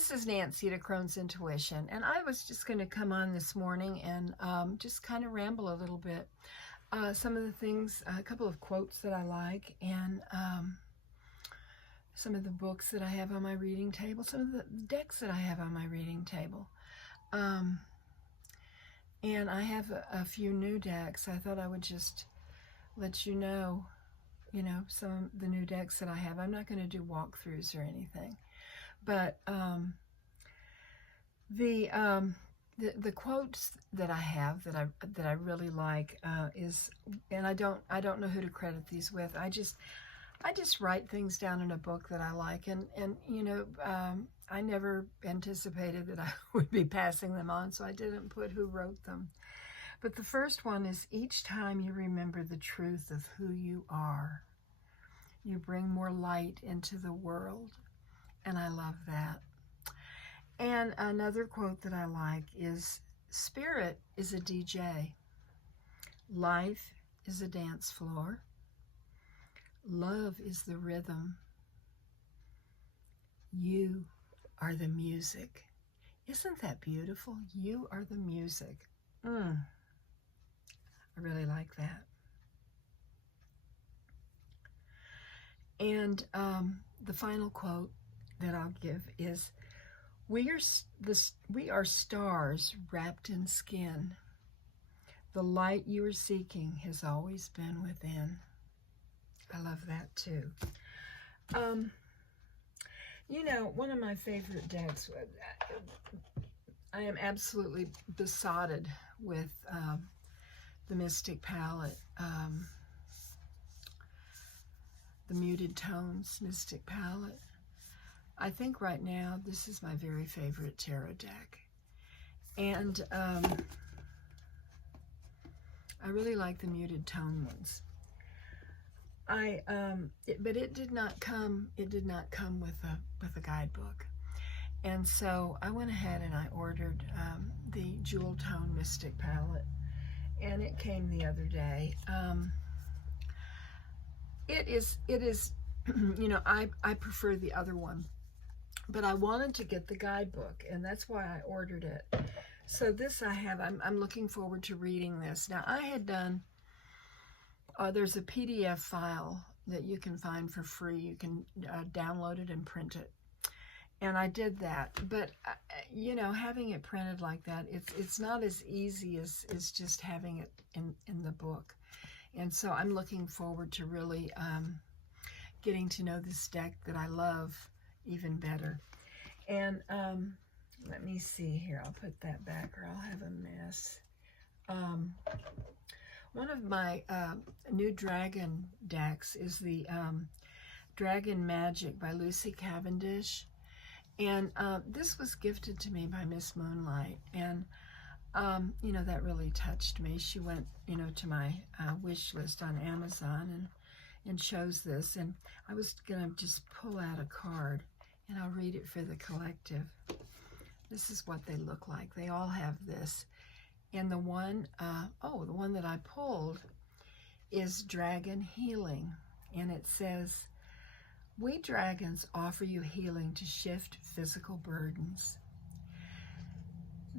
This is Nancy at Crohn's Intuition, and I was just going to come on this morning and just kind of ramble a little bit. Some of the things, a couple of quotes that I like, and some of the books that I have on my reading table, some of the decks that I have on my reading table. And I have a few new decks. I thought I would just let you know, some of the new decks that I have. I'm not going to do walkthroughs or anything. But the quotes that I have that I really like is, and I don't know who to credit these with. I just write things down in a book that I like, and I never anticipated that I would be passing them on, so I didn't put who wrote them. But the first one is, each time you remember the truth of who you are, you bring more light into the world. And I love that. And another quote that I like is, spirit is a DJ. Life is a dance floor. Love is the rhythm. You are the music. Isn't that beautiful? You are the music. I really like that. And the final quote that I'll give is, we are stars wrapped in skin. The light you are seeking has always been within. I love that too. One of my favorite decks, I am absolutely besotted with the Mystic Palette, the Muted Tones Mystic Palette. I think right now this is my very favorite tarot deck, and I really like the muted tone ones. But it did not come with a guidebook, and so I went ahead and I ordered the Jewel Tone Mystic Palette, and it came the other day. It is I prefer the other one. But I wanted to get the guidebook, and that's why I ordered it. So this I have. I'm looking forward to reading this. Now, I had done, there's a PDF file that you can find for free. You can download it and print it. And I did that. But, having it printed like that, it's not as easy as just having it in the book. And so I'm looking forward to really getting to know this deck that I love even better. And let me see here. I'll put that back or I'll have a mess. One of my new dragon decks is the Dragon Magic by Lucy Cavendish. And this was gifted to me by Miss Moonlight. And, that really touched me. She went, to my wish list on Amazon and chose this. And I was going to just pull out a card, and I'll read it for the collective. This is what they look like. They all have this. And the one that I pulled is Dragon Healing. And it says, we dragons offer you healing to shift physical burdens.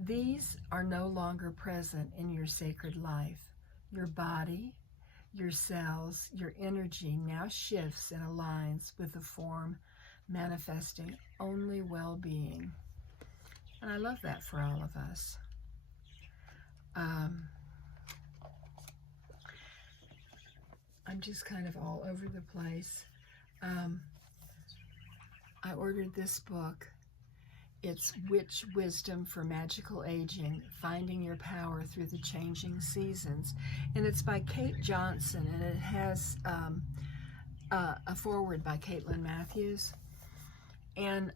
These are no longer present in your sacred life. Your body, your cells, your energy now shifts and aligns with the form manifesting only well-being. And I love that for all of us. I'm just kind of all over the place. I ordered this book. It's Witch Wisdom for Magical Aging, Finding Your Power Through the Changing Seasons. And it's by Kate Johnson, and it has a foreword by Caitlin Matthews. And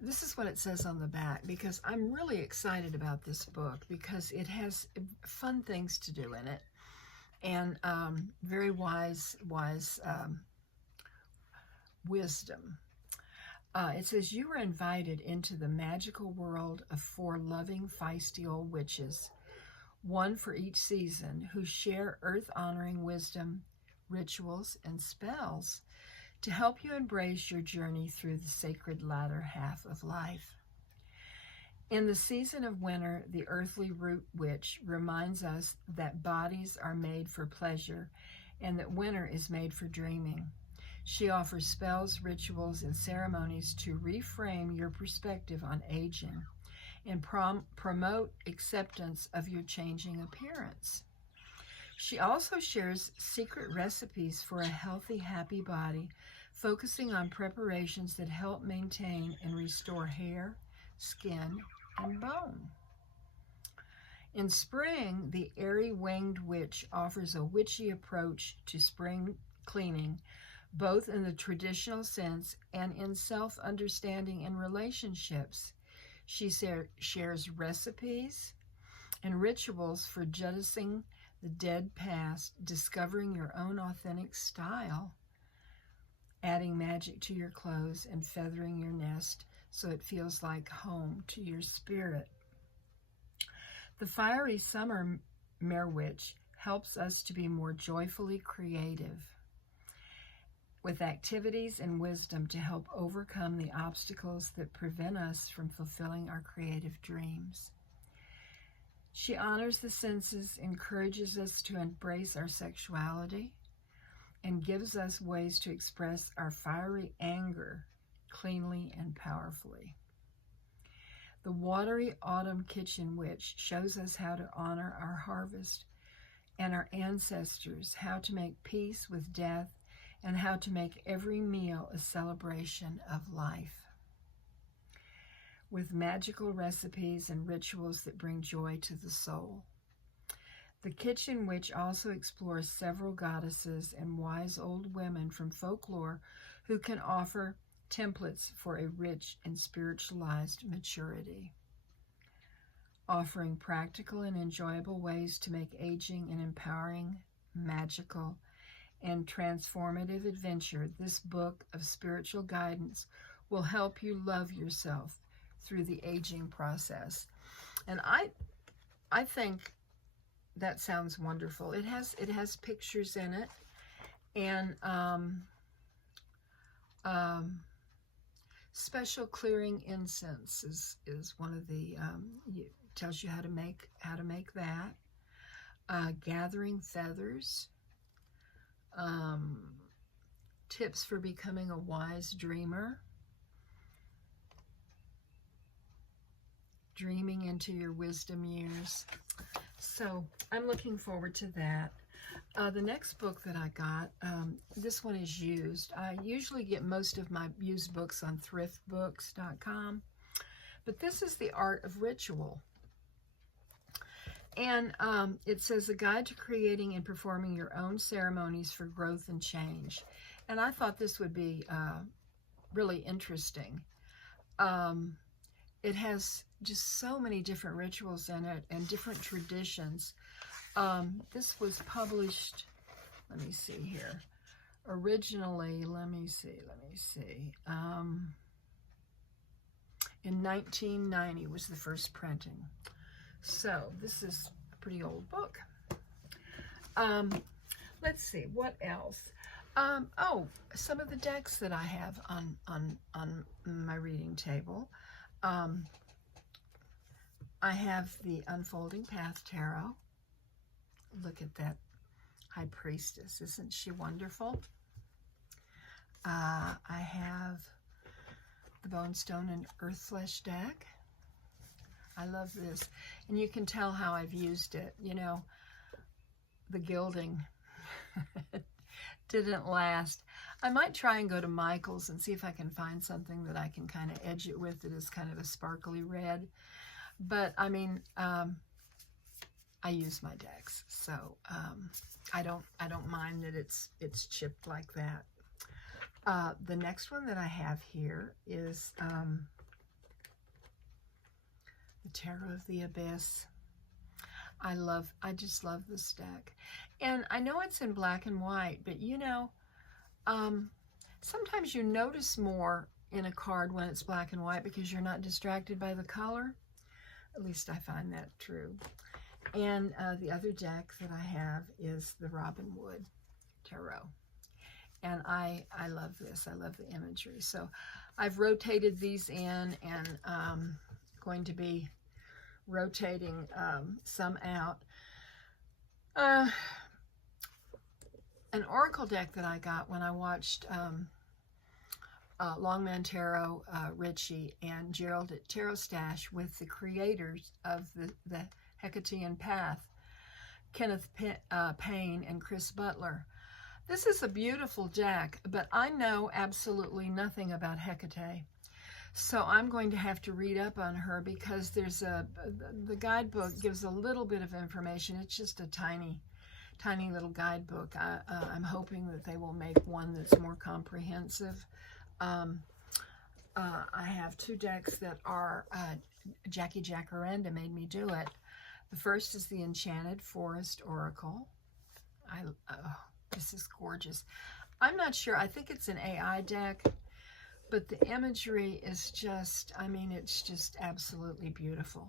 this is what it says on the back, because I'm really excited about this book because it has fun things to do in it, and very wise wisdom. It says, you were invited into the magical world of 4 loving, feisty old witches, one for each season, who share earth-honoring wisdom, rituals, and spells to help you embrace your journey through the sacred latter half of life. In the season of winter, the earthly root witch reminds us that bodies are made for pleasure and that winter is made for dreaming. She offers spells, rituals, and ceremonies to reframe your perspective on aging and promote acceptance of your changing appearance. She also shares secret recipes for a healthy, happy body, focusing on preparations that help maintain and restore hair, skin, and bone. In spring, the airy winged witch offers a witchy approach to spring cleaning, both in the traditional sense and in self-understanding in relationships. She shares recipes and rituals for jettisoning the dead past, discovering your own authentic style, adding magic to your clothes, and feathering your nest so it feels like home to your spirit. The fiery summer mare witch helps us to be more joyfully creative, with activities and wisdom to help overcome the obstacles that prevent us from fulfilling our creative dreams. She honors the senses, encourages us to embrace our sexuality, and gives us ways to express our fiery anger cleanly and powerfully. The watery autumn kitchen witch shows us how to honor our harvest and our ancestors, how to make peace with death, and how to make every meal a celebration of life, with magical recipes and rituals that bring joy to the soul. The Kitchen Witch also explores several goddesses and wise old women from folklore who can offer templates for a rich and spiritualized maturity, offering practical and enjoyable ways to make aging an empowering, magical, and transformative adventure. This book of spiritual guidance will help you love yourself through the aging process. And I think that sounds wonderful. It has pictures in it, and special clearing incense is one of the tells you how to make that. Gathering feathers, tips for becoming a wise dreamer, dreaming into your wisdom years. So I'm looking forward to that. The next book that I got, this one is used. I usually get most of my used books on thriftbooks.com, but this is The Art of Ritual. And it says, a guide to creating and performing your own ceremonies for growth and change. And I thought this would be really interesting. It has just so many different rituals in it and different traditions. This was published, let me see here, originally, let me see, in 1990 was the first printing. So this is a pretty old book. Let's see, what else? Oh, some of the decks that I have on my reading table. I have the Unfolding Path Tarot. Look at that High Priestess. Isn't she wonderful? I have the Bone Stone and Earth Flesh deck. I love this. And you can tell how I've used it. You know, the gilding didn't last. I might try and go to Michael's and see if I can find something that I can kind of edge it with that is kind of a sparkly red. But I mean, I use my decks, so I don't mind that it's chipped like that. The next one that I have here is the Tarot of the Abyss. I just love this deck, and I know it's in black and white, but you know, sometimes you notice more in a card when it's black and white because you're not distracted by the color. At least I find that true. And the other deck that I have is the Robin Wood Tarot. And I love this. I love the imagery. So I've rotated these in, and going to be rotating some out. An oracle deck that I got when I watched Longman Tarot, Richie, and Gerald at Tarot Stash with the creators of the Hecatean Path, Kenneth Payne and Chris Butler. This is a beautiful deck, but I know absolutely nothing about Hecate. So I'm going to have to read up on her, because the guidebook gives a little bit of information. It's just a tiny little guidebook. I'm hoping that they will make one that's more comprehensive. I have two decks that are Jackie Jacaranda made me do it. The first is the Enchanted Forest Oracle. This is gorgeous. I'm not sure. I think it's an AI deck, but the imagery is just, I mean, it's just absolutely beautiful.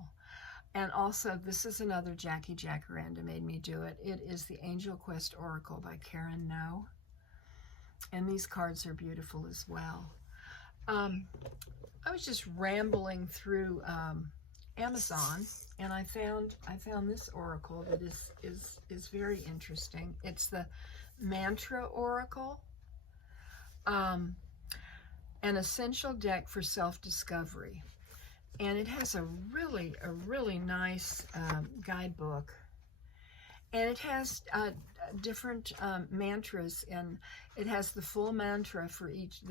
And also, this is another Jackie Jacaranda made me do it. It is the Angel Quest Oracle by Karen No. And these cards are beautiful as well. I was just rambling through Amazon, and I found this oracle that is very interesting. It's the Mantra Oracle, an essential deck for self-discovery, and it has a really nice guidebook, and it has different mantras, and it has the full mantra for each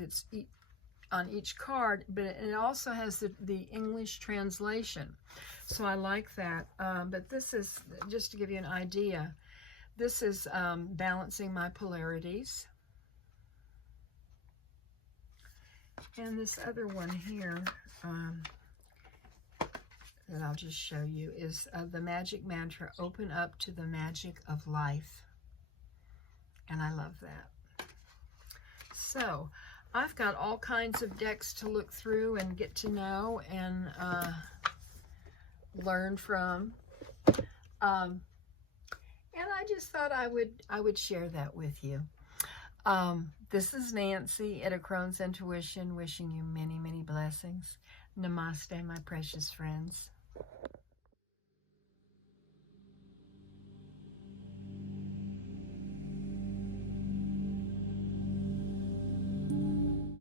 on each card, but it also has the English translation. So I like that. But this is, just to give you an idea, this is balancing my polarities. And this other one here that I'll just show you is the magic mantra, open up to the magic of life. And I love that. So I've got all kinds of decks to look through and get to know and learn from. And I just thought I would share that with you. This is Nancy at A Crone's Intuition, wishing you many, many blessings. Namaste, my precious friends.